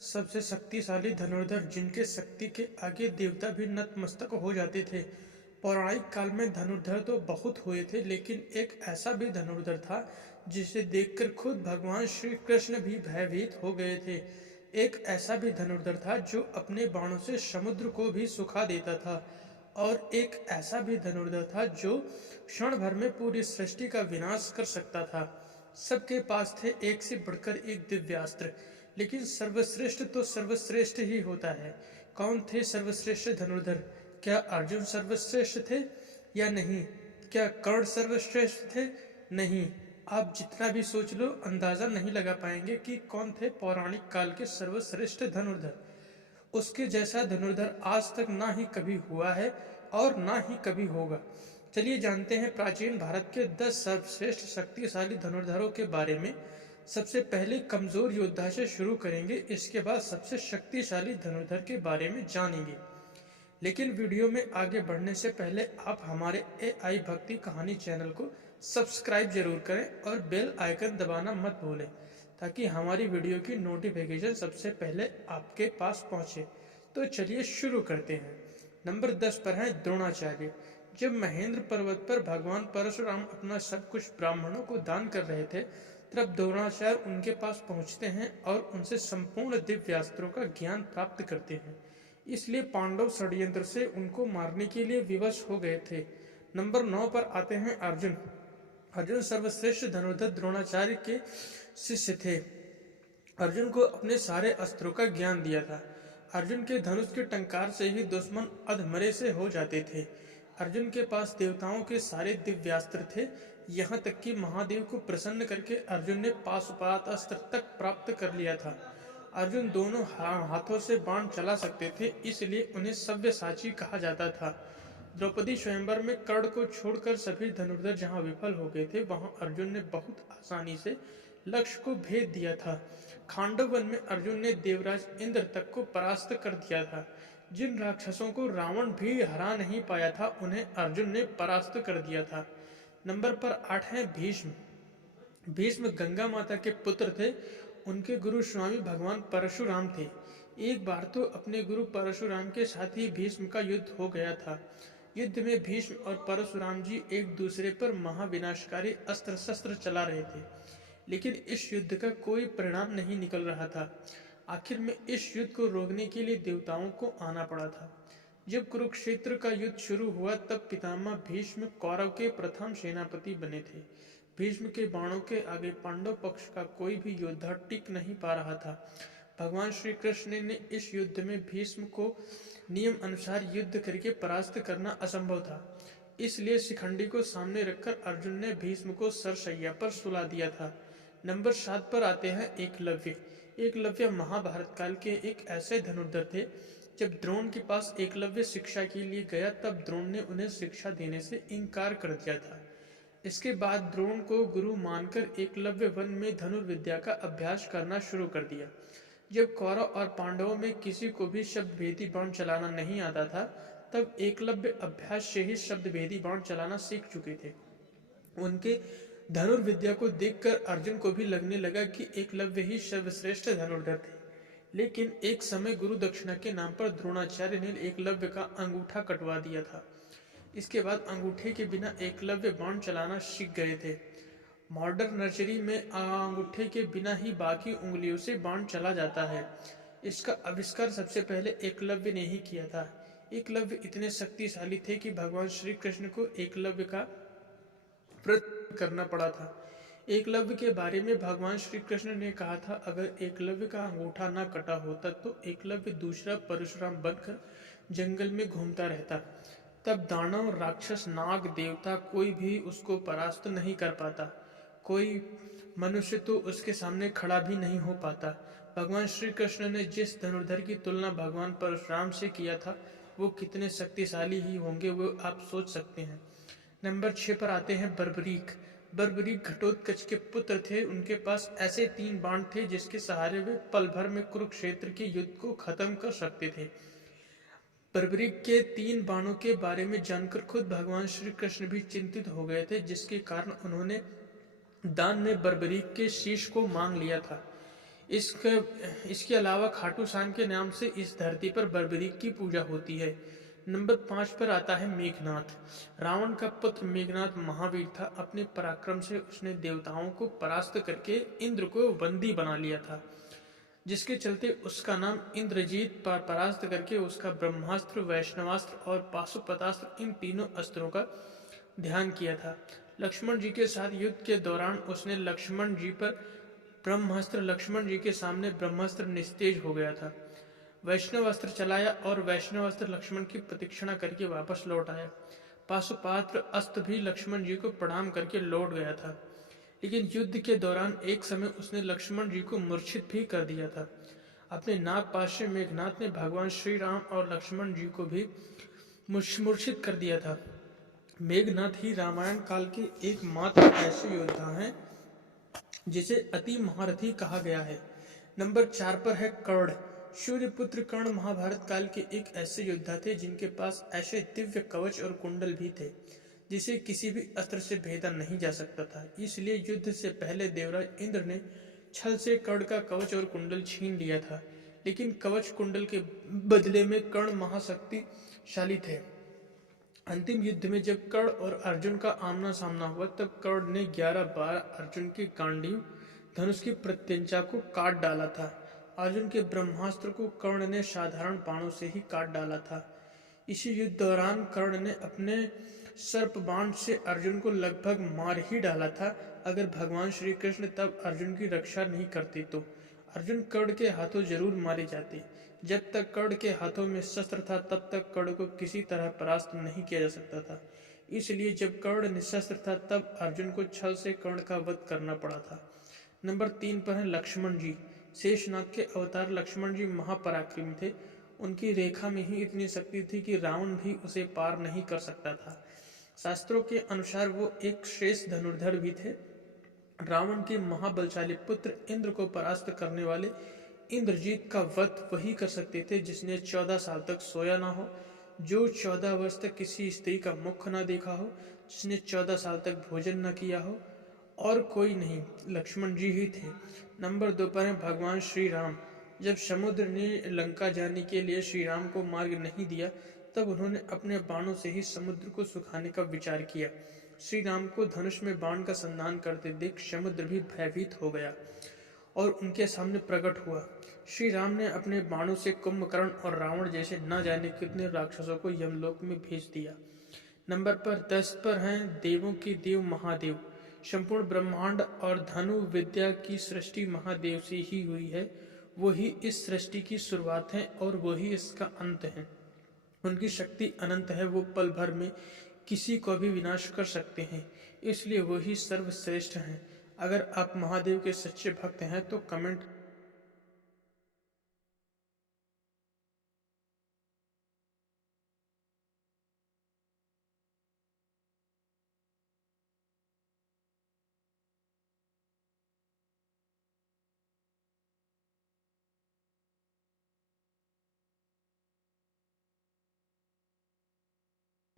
सबसे शक्तिशाली धनुर्धर जिनके शक्ति के आगे देवता भी नतमस्तक हो जाते थे। पौराणिक काल में धनुर्धर तो बहुत हुए थे, लेकिन एक ऐसा भी धनुर्धर था जिसे देखकर खुद भगवान श्री कृष्ण भी भयभीत हो गए थे। एक ऐसा भी धनुर्धर था जो अपने बाणों से समुद्र को भी सुखा देता था, और एक ऐसा भी धनुर्धर था जो क्षण भर में पूरी सृष्टि का विनाश कर सकता था। सबके पास थे एक से बढ़कर एक दिव्यास्त्र, लेकिन सर्वश्रेष्ठ तो सर्वश्रेष्ठ ही होता है। कौन थे सर्वश्रेष्ठ धनुर्धर? क्या अर्जुन सर्वश्रेष्ठ थे या नहीं? क्या कर्ण सर्वश्रेष्ठ थे? नहीं। आप जितना भी सोच लो, अंदाजा नहीं लगा पाएंगे कि कौन थे पौराणिक काल के सर्वश्रेष्ठ धनुर्धर। उसके जैसा धनुर्धर आज तक ना ही कभी हुआ है और ना ही कभी होगा। चलिए जानते हैं प्राचीन भारत के 10 सर्वश्रेष्ठ शक्तिशाली धनुर्धरों के बारे में। सबसे पहले कमजोर योद्धा से शुरू करेंगे, इसके बाद सबसे शक्तिशाली धनुर्धर के बारे में जानेंगे। लेकिन वीडियो में आगे बढ़ने से पहले आप हमारे AI भक्ति कहानी चैनल को सब्सक्राइब जरूर करें और बेल आइकन दबाना मत भूलें, ताकि हमारी वीडियो की नोटिफिकेशन सबसे पहले आपके पास पहुंचे। तो चलिए शुरू करते हैं। नंबर 10 पर है द्रोणाचार्य। जब महेंद्र पर्वत पर भगवान परशुराम अपना सब कुछ ब्राह्मणों को दान कर रहे थे, तब द्रोणाचार्य उनके पास पहुंचते हैं और उनसे संपूर्ण दिव्यास्त्रों का ज्ञान प्राप्त करते हैं। इसलिए पांडव षड्यंत्र से उनको मारने के लिए विवश हो गए थे। नंबर 9 पर आते हैं अर्जुन। अर्जुन सर्वश्रेष्ठ धनुर्धर द्रोणाचार्य के शिष्य थे। अर्जुन को अपने सारे अस्त्रों का ज्ञान दिया था। अर्जुन के धनुष के टंकार से ही दुश्मन अधमरे से हो जाते थे। अर्जुन के पास देवताओं के सारे दिव्यास्त्र थे, यहाँ तक कि महादेव को प्रसन्न करके अर्जुन ने पाशुपात अस्त्र तक प्राप्त कर लिया था। अर्जुन दोनों हाथों से बाण चला सकते थे, इसलिए उन्हें सव्यसाची कहा जाता था। द्रौपदी स्वयंवर में कर्ण को छोड़कर सभी धनुर्धर जहां विफल हो गए थे, वहां अर्जुन ने बहुत आसानी से लक्ष्य को भेद दिया था। खांडव वन में अर्जुन ने देवराज इंद्र तक को परास्त कर दिया था। जिन राक्षसों को रावण भी हरा नहीं पाया था, उन्हें अर्जुन ने परास्त कर दिया था। नंबर पर 8 है भीष्म। भीष्म गंगा माता के पुत्र थे। उनके गुरु स्वामी भगवान परशुराम थे। एक बार तो अपने गुरु परशुराम के साथ ही भीष्म का युद्ध हो गया था। युद्ध में भीष्म और परशुराम जी एक दूसरे पर महाविनाशकारी अस्त्र शस्त्र चला रहे थे, लेकिन इस युद्ध का कोई परिणाम नहीं निकल रहा था। आखिर में इस युद्ध को रोकने के लिए देवताओं को आना पड़ा था। जब कुरुक्षेत्र का युद्ध शुरू हुआ, तब पितामह भीष्म कौरव के प्रथम सेनापति बने थे। भीष्म के बाणों के आगे पांडव पक्ष का कोई भी योद्धा टिक नहीं पा रहा था। भगवान श्री कृष्ण ने इस युद्ध में भीष्म को नियम अनुसार युद्ध करके परास्त करना असंभव था, इसलिए शिखंडी को सामने रखकर अर्जुन ने भीष्म को सरसैया पर सुला दिया था। नंबर 7 पर आते हैं एकलव्य। एकलव्य महाभारत काल के एक ऐसे धनुर्धर थे। जब द्रोण के पास एकलव्य शिक्षा के लिए गया, तब द्रोण ने उन्हें शिक्षा देने से इनकार कर दिया था। इसके बाद द्रोण को गुरु मानकर एकलव्य वन में धनुर्विद्या का अभ्यास करना शुरू कर दिया। जब कौरव और पांडवों में किसी को भी शब्दभेदी बाण चलाना नहीं आता था, तब एकलव्य अभ्यास से ही शब्दभेदी बाण चलाना सीख चुके थे। उनके धनुर्विद्या को देखकर अर्जुन को भी लगने लगा कि एकलव्य ही सर्वश्रेष्ठ धनुर्धर थे। लेकिन एक समय गुरु दक्षिणा के नाम पर द्रोणाचार्य ने एकलव्य का अंगूठा कटवा दिया था। इसके बाद अंगूठे के बिना एकलव्य बाण चलाना सीख गए थे। मॉडर्न नर्सरी में अंगूठे के बिना ही बाकी उंगलियों से बाण चला जाता है। इसका आविष्कार सबसे पहले एकलव्य ने ही किया था। एकलव्य इतने शक्तिशाली थे कि भगवान श्री कृष्ण को एकलव्य का व्रत करना पड़ा था। एकलव्य के बारे में भगवान श्री कृष्ण ने कहा था, अगर एकलव्य का अंगूठा ना कटा होता तो एकलव्य दूसरा परशुराम बनकर जंगल में घूमता रहता। तब दानव, राक्षस, नाग, देवता कोई भी उसको परास्त नहीं कर पाता। कोई मनुष्य तो उसके सामने खड़ा भी नहीं हो पाता। भगवान श्री कृष्ण ने जिस धनुर्धर की तुलना भगवान परशुराम से किया था, वो कितने शक्तिशाली ही होंगे, वो आप सोच सकते हैं। नंबर 6 पर आते हैं बर्बरीक। बर्बरीक घटोत्कच के पुत्र थे। उनके पास ऐसे 3 बाण थे जिसके सहारे वे पल भर में कुरुक्षेत्र के युद्ध को खत्म कर सकते थे। बर्बरीक के 3 बाणों के बारे में जानकर खुद भगवान श्री कृष्ण भी चिंतित हो गए थे, जिसके कारण उन्होंने दान में बर्बरीक के शीश को मांग लिया था। इसके इसके अलावा खाटू श्याम के नाम से इस धरती पर बर्बरीक की पूजा होती है। नंबर 5 पर आता है मेघनाथ। रावण का पुत्र मेघनाथ महावीर था। अपने पराक्रम से उसने देवताओं को परास्त करके इंद्र को बंदी बना लिया था, जिसके चलते उसका नाम इंद्रजीत। परास्त करके उसका ब्रह्मास्त्र, वैष्णवास्त्र और पाशुपतास्त्र, इन तीनों अस्त्रों का ध्यान किया था। लक्ष्मण जी के साथ युद्ध के दौरान उसने लक्ष्मण जी पर ब्रह्मास्त्र, लक्ष्मण जी के सामने ब्रह्मास्त्र निस्तेज हो गया था। वैष्णव अस्त्र चलाया और वैष्णव अस्त्र लक्ष्मण की प्रतीक्षणा करके वापस लौट आया। पाशुपात्र अस्त्र भी लक्ष्मण जी को प्रणाम करके लौट गया था। लेकिन युद्ध के दौरान एक समय उसने लक्ष्मण जी को मूर्छित भी कर दिया था। अपने नागपाश से मेघनाथ ने भगवान श्री राम और लक्ष्मण जी को भी मूर्छित कर दिया था। मेघनाथ ही रामायण काल के एकमात्र ऐसे योद्धा हैं जिसे अति महारथी कहा गया है। नंबर 4 पर है कर्ण। सूर्यपुत्र कर्ण महाभारत काल के एक ऐसे योद्धा थे जिनके पास ऐसे दिव्य कवच और कुंडल भी थे जिसे किसी भी अस्त्र से भेदा नहीं जा सकता था। इसलिए युद्ध से पहले देवराज इंद्र ने छल से कर्ण का कवच और कुंडल छीन लिया था। लेकिन कवच कुंडल के बदले में कर्ण महाशक्तिशाली थे। अंतिम युद्ध में जब कर्ण और अर्जुन का आमना सामना हुआ तब कर्ण ने 11 बार अर्जुन के गांडीव धनुष की प्रत्यंचा को काट डाला था। अर्जुन के ब्रह्मास्त्र को कर्ण ने साधारण बाणों से ही काट डाला था। इसी युद्ध दौरान कर्ण ने अपने सर्प बाण से अर्जुन को लगभग मार ही डाला था। अगर भगवान श्री कृष्ण तब अर्जुन की रक्षा नहीं करते तो अर्जुन कर्ण के हाथों जरूर मारे जाते। जब तक कर्ण के हाथों में शस्त्र था तब तक कर्ण को किसी तरह परास्त नहीं किया जा सकता था। इसलिए जब कर्ण निशस्त्र था तब अर्जुन को छल से कर्ण का वध करना पड़ा था। नंबर 3 पर है लक्ष्मण जी। शेषनाग के अवतार लक्ष्मण जी महापराक्रमी थे। उनकी रेखा में ही इतनी शक्ति थी कि रावण भी उसे पार नहीं कर सकता था। शास्त्रों के अनुसार वो एक श्रेष्ठ धनुर्धर भी थे। रावण के महाबलशाली पुत्र इंद्र को परास्त करने वाले इंद्रजीत का वध वही कर सकते थे जिसने 14 साल तक सोया ना हो, जो 14 वर्ष तक किसी स्त्री का मुख न देखा हो, जिसने 14 साल तक भोजन न किया हो, और कोई नहीं, लक्ष्मण जी ही थे। नंबर 2 पर है भगवान श्री राम। जब समुद्र ने लंका जाने के लिए श्री राम को मार्ग नहीं दिया तब उन्होंने अपने बाणों से ही समुद्र को सुखाने का विचार किया। श्री राम को धनुष में बाण का संधान करते देख समुद्र भी भयभीत हो गया और उनके सामने प्रकट हुआ। श्री राम ने अपने बाणों से कुंभकर्ण और रावण जैसे न जाने कितने राक्षसों को यमलोक में भेज दिया। नंबर पर 10 पर हैं देवों के देव महादेव। संपूर्ण ब्रह्मांड और धनु विद्या की सृष्टि महादेव से ही हुई है। वही इस सृष्टि की शुरुआत है और वही इसका अंत है। उनकी शक्ति अनंत है। वो पल भर में किसी को भी विनाश कर सकते हैं, इसलिए वही सर्वश्रेष्ठ हैं। अगर आप महादेव के सच्चे भक्त हैं तो कमेंट